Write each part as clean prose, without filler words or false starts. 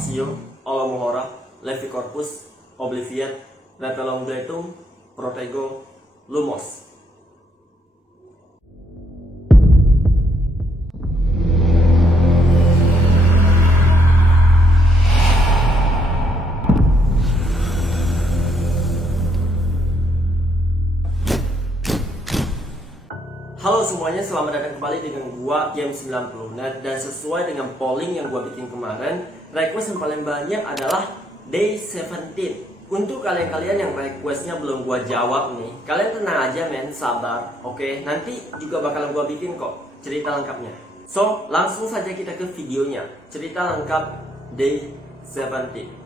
Axio, Olomohora, Levicorpus, Obliviate, Repelongletum, Protego, Lumos. Halo semuanya, selamat datang kembali dengan gua Game 90net. Dan sesuai dengan polling yang gua bikin kemarin, request yang paling banyak adalah Day 17. Untuk kalian-kalian yang requestnya belum gua jawab nih, kalian tenang aja men, sabar. Oke, nanti juga bakalan gua bikin kok cerita lengkapnya. So, langsung saja kita ke videonya. Cerita lengkap Day 17.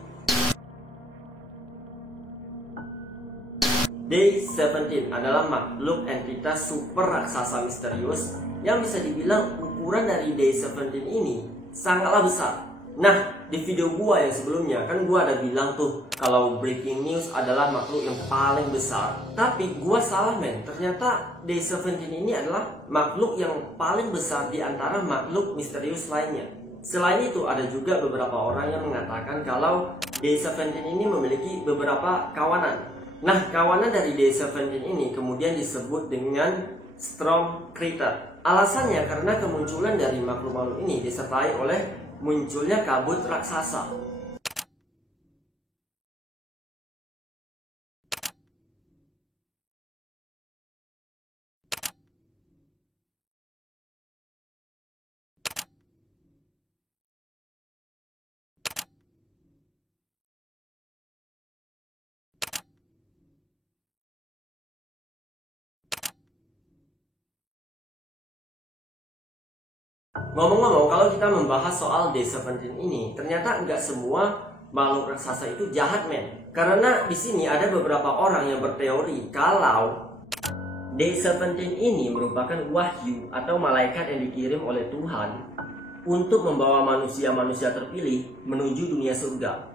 Day 17 adalah makhluk entitas super raksasa misterius yang bisa dibilang ukuran dari Day 17 ini sangatlah besar. Nah, di video gua yang sebelumnya kan gua ada bilang tuh kalau breaking news adalah makhluk yang paling besar. Tapi gua salah men, ternyata Day 17 ini adalah makhluk yang paling besar di antara makhluk misterius lainnya. Selain itu ada juga beberapa orang yang mengatakan kalau Day 17 ini memiliki beberapa kawanan. Nah, kawanan dari Day 17 ini kemudian disebut dengan Storm Critter. Alasannya karena kemunculan dari makhluk-makhluk ini disertai oleh munculnya kabut raksasa. Ngomong-ngomong, kalau kita membahas soal Day 17 ini, ternyata nggak semua makhluk raksasa itu jahat men. Karena di sini ada beberapa orang yang berteori kalau Day 17 ini merupakan wahyu atau malaikat yang dikirim oleh Tuhan untuk membawa manusia-manusia terpilih menuju dunia surga.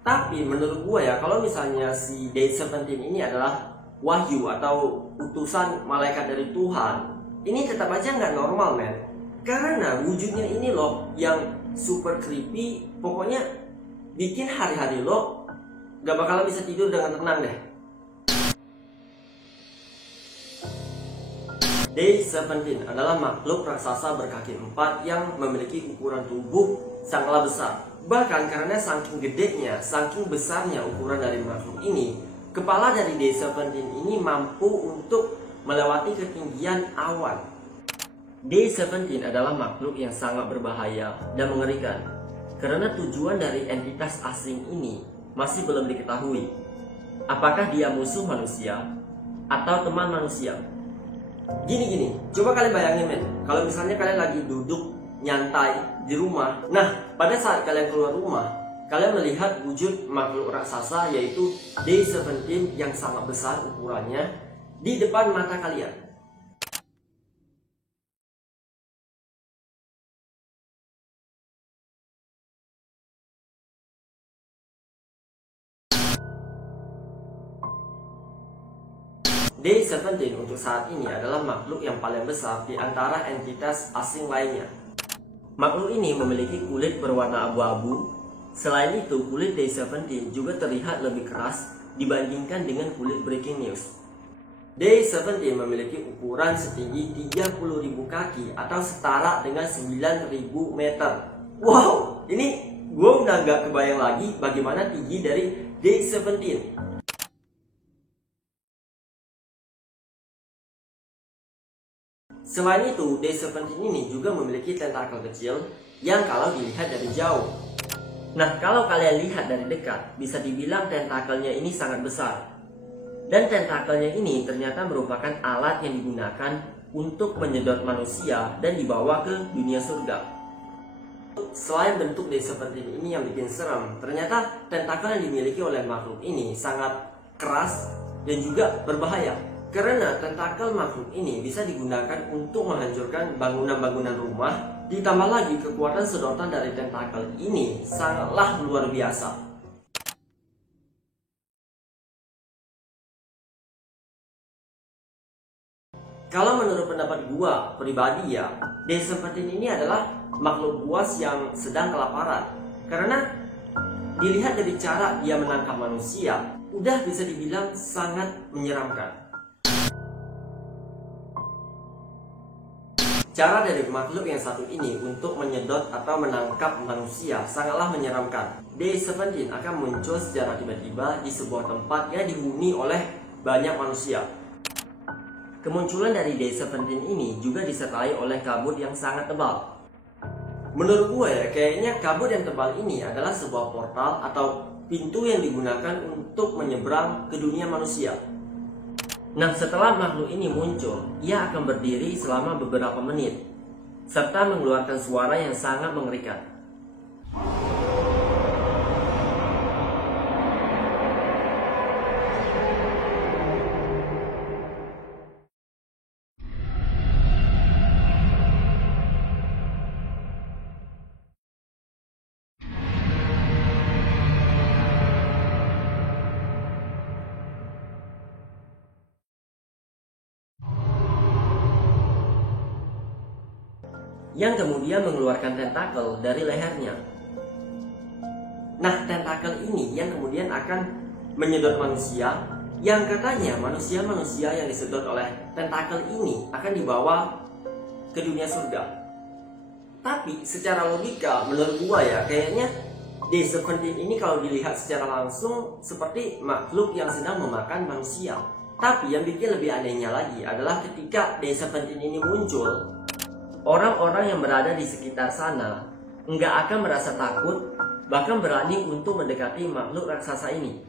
Tapi menurut gue ya, kalau misalnya si Day 17 ini adalah wahyu atau utusan malaikat dari Tuhan, ini tetap aja nggak normal men. Karena wujudnya ini loh yang super creepy, pokoknya bikin hari-hari lo gak bakalan bisa tidur dengan tenang deh. Day 17 adalah makhluk raksasa berkaki 4 yang memiliki ukuran tubuh sangatlah besar. Bahkan karena saking gedenya, saking besarnya ukuran dari makhluk ini, kepala dari Day 17 ini mampu untuk melewati ketinggian awan. Day 17 adalah makhluk yang sangat berbahaya dan mengerikan karena tujuan dari entitas asing ini masih belum diketahui. Apakah dia musuh manusia atau teman manusia? Gini, coba kalian bayangin men, kalau misalnya kalian lagi duduk nyantai di rumah. Nah, pada saat kalian keluar rumah, kalian melihat wujud makhluk raksasa yaitu Day 17 yang sangat besar ukurannya di depan mata kalian. Day 17 untuk saat ini adalah makhluk yang paling besar di antara entitas asing lainnya. Makhluk ini memiliki kulit berwarna abu-abu. Selain itu, kulit Day 17 juga terlihat lebih keras dibandingkan dengan kulit breaking news. Day 17 memiliki ukuran setinggi 30.000 kaki atau setara dengan 9.000 meter. Wow, ini gue udah gak kebayang lagi bagaimana tinggi dari Day 17. Selain itu, Day 17 ini juga memiliki tentakel kecil yang kalau dilihat dari jauh. Nah, kalau kalian lihat dari dekat, bisa dibilang tentakelnya ini sangat besar. Dan tentakelnya ini ternyata merupakan alat yang digunakan untuk menyedot manusia dan dibawa ke dunia surga. Selain bentuk Day 17 ini yang bikin serem, ternyata tentakel yang dimiliki oleh makhluk ini sangat keras dan juga berbahaya. Karena tentakel makhluk ini bisa digunakan untuk menghancurkan bangunan-bangunan rumah. Ditambah lagi kekuatan sedotan dari tentakel ini sangatlah luar biasa. Kalau menurut pendapat gua pribadi ya, Day 17 ini adalah makhluk buas yang sedang kelaparan. Karena dilihat dari cara dia menangkap manusia, udah bisa dibilang sangat menyeramkan. Cara dari makhluk yang satu ini untuk menyedot atau menangkap manusia sangatlah menyeramkan. Day-17 akan muncul secara tiba-tiba di sebuah tempat yang dihuni oleh banyak manusia. Kemunculan dari Day-17 ini juga disertai oleh kabut yang sangat tebal. Menurut gue ya, kayaknya kabut yang tebal ini adalah sebuah portal atau pintu yang digunakan untuk menyeberang ke dunia manusia. Nah, setelah makhluk ini muncul, ia akan berdiri selama beberapa menit, serta mengeluarkan suara yang sangat mengerikan. Yang kemudian mengeluarkan tentakel dari lehernya. Nah, tentakel ini yang kemudian akan menyedot manusia, yang katanya manusia-manusia yang disedot oleh tentakel ini akan dibawa ke dunia surga. Tapi secara logika menurut gua ya, kayaknya Day-17 ini kalau dilihat secara langsung seperti makhluk yang sedang memakan manusia. Tapi yang bikin lebih anehnya lagi adalah ketika Day-17 ini muncul, orang-orang yang berada di sekitar sana nggak akan merasa takut, bahkan berani untuk mendekati makhluk raksasa ini.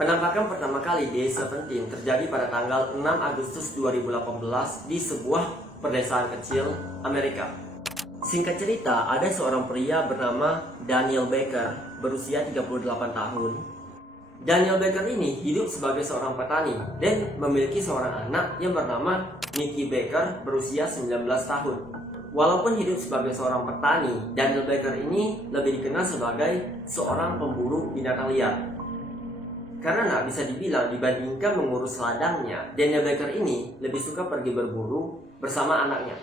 Penampakan pertama kali Day-17 terjadi pada tanggal 6 Agustus 2018 di sebuah pedesaan kecil Amerika. Singkat cerita, ada seorang pria bernama Daniel Baker berusia 38 tahun. Daniel Baker ini hidup sebagai seorang petani dan memiliki seorang anak yang bernama Mickey Baker berusia 19 tahun. Walaupun hidup sebagai seorang petani, Daniel Baker ini lebih dikenal sebagai seorang pemburu binatang liar. Karena bisa dibilang dibandingkan mengurus ladangnya, Daniel Baker ini lebih suka pergi berburu bersama anaknya.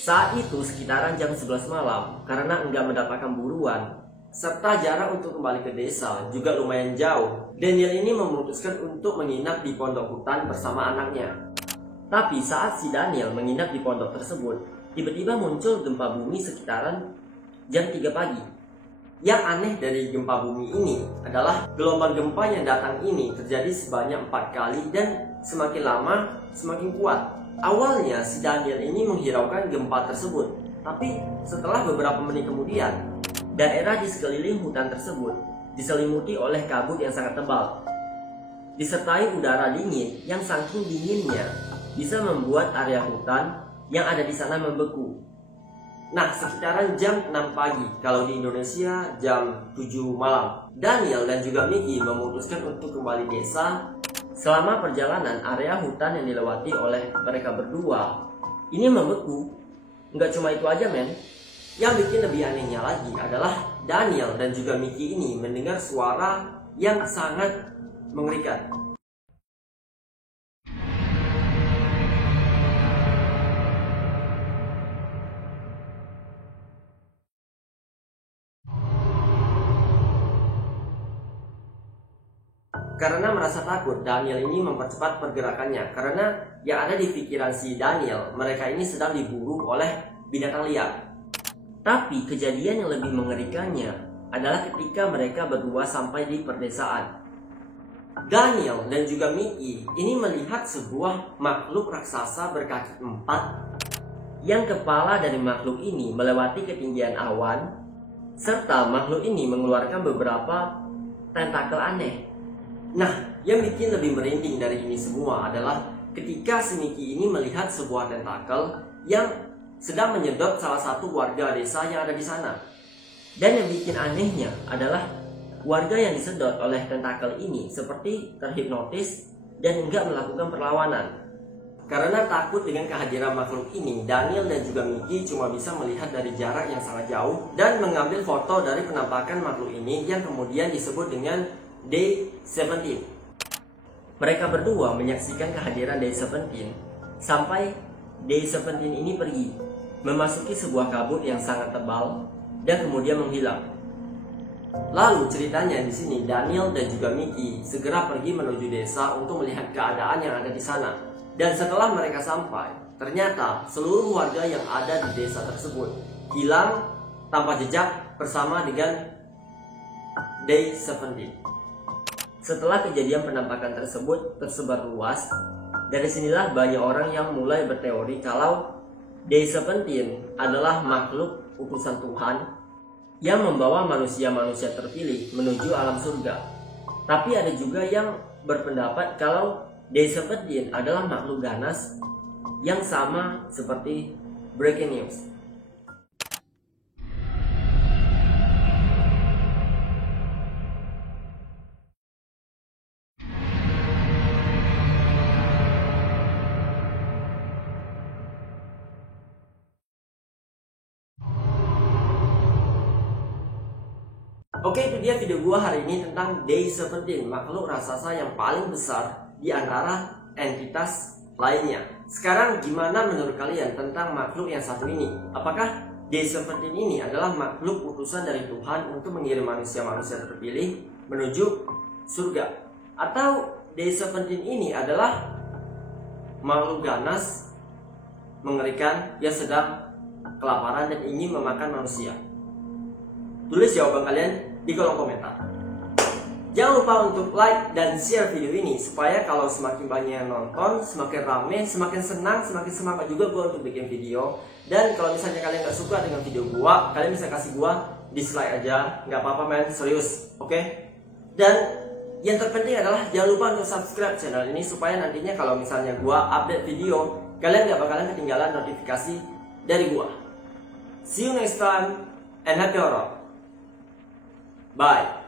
Saat itu sekitaran jam 11 malam, karena enggak mendapatkan buruan serta jarak untuk kembali ke desa juga lumayan jauh, Daniel ini memutuskan untuk menginap di pondok hutan bersama anaknya. Tapi saat si Daniel menginap di pondok tersebut, tiba-tiba muncul gempa bumi sekitaran jam 3 pagi. Yang aneh dari gempa bumi ini adalah gelombang gempa yang datang ini terjadi sebanyak 4 kali dan semakin lama semakin kuat. Awalnya si Daniel ini menghiraukan gempa tersebut, tapi setelah beberapa menit kemudian, daerah di sekeliling hutan tersebut diselimuti oleh kabut yang sangat tebal, disertai udara dingin yang saking dinginnya bisa membuat area hutan yang ada di sana membeku. Nah, sekitaran jam 6 pagi, kalau di Indonesia jam 7 malam, Daniel dan juga Mickey memutuskan untuk kembali desa. Selama perjalanan, area hutan yang dilewati oleh mereka berdua ini membeku. Nggak cuma itu aja, men. Yang bikin lebih anehnya lagi adalah Daniel dan juga Mickey ini mendengar suara yang sangat mengerikan. Karena merasa takut, Daniel ini mempercepat pergerakannya. Karena yang ada di pikiran si Daniel, mereka ini sedang diburu oleh binatang liar. Tapi kejadian yang lebih mengerikannya adalah ketika mereka berdua sampai di perdesaan. Daniel dan juga Mickey ini melihat sebuah makhluk raksasa berkaki 4, yang kepala dari makhluk ini melewati ketinggian awan, serta makhluk ini mengeluarkan beberapa tentakel aneh. Nah, yang bikin lebih merinding dari ini semua adalah ketika si Mickey ini melihat sebuah tentakel yang sedang menyedot salah satu warga desa yang ada di sana. Dan yang bikin anehnya adalah warga yang disedot oleh tentakel ini seperti terhipnotis dan enggak melakukan perlawanan. Karena takut dengan kehadiran makhluk ini, Daniel dan juga Mickey cuma bisa melihat dari jarak yang sangat jauh dan mengambil foto dari penampakan makhluk ini yang kemudian disebut dengan Day-17. Mereka berdua menyaksikan kehadiran Day-17 sampai Day-17 ini pergi, memasuki sebuah kabut yang sangat tebal, dan kemudian menghilang. Lalu ceritanya di sini Daniel dan juga Mickey segera pergi menuju desa untuk melihat keadaan yang ada di sana. Dan setelah mereka sampai, ternyata seluruh warga yang ada di desa tersebut hilang tanpa jejak bersama dengan Day-17. Setelah kejadian penampakan tersebut tersebar luas, dari sinilah banyak orang yang mulai berteori kalau Day-17 adalah makhluk utusan Tuhan yang membawa manusia-manusia terpilih menuju alam surga. Tapi ada juga yang berpendapat kalau Day-17 adalah makhluk ganas yang sama seperti Breaking News. Oke, itu dia video gua hari ini tentang Day-17, makhluk raksasa yang paling besar di antara entitas lainnya. Sekarang gimana menurut kalian tentang makhluk yang satu ini? Apakah Day-17 ini adalah makhluk utusan dari Tuhan untuk mengirim manusia-manusia terpilih menuju surga? Atau Day-17 ini adalah makhluk ganas mengerikan yang sedang kelaparan dan ingin memakan manusia? Tulis jawaban kalian di kolom komentar. Jangan lupa untuk like dan share video ini supaya kalau semakin banyak yang nonton, semakin rame, semakin senang, semakin semangat juga gue untuk bikin video. Dan kalau misalnya kalian gak suka dengan video gue, kalian bisa kasih gue dislike aja, nggak apa-apa men, serius, oke? Dan yang terpenting adalah jangan lupa untuk subscribe channel ini supaya nantinya kalau misalnya gue update video, kalian gak bakalan ketinggalan notifikasi dari gue. See you next time and happy horror. Bye.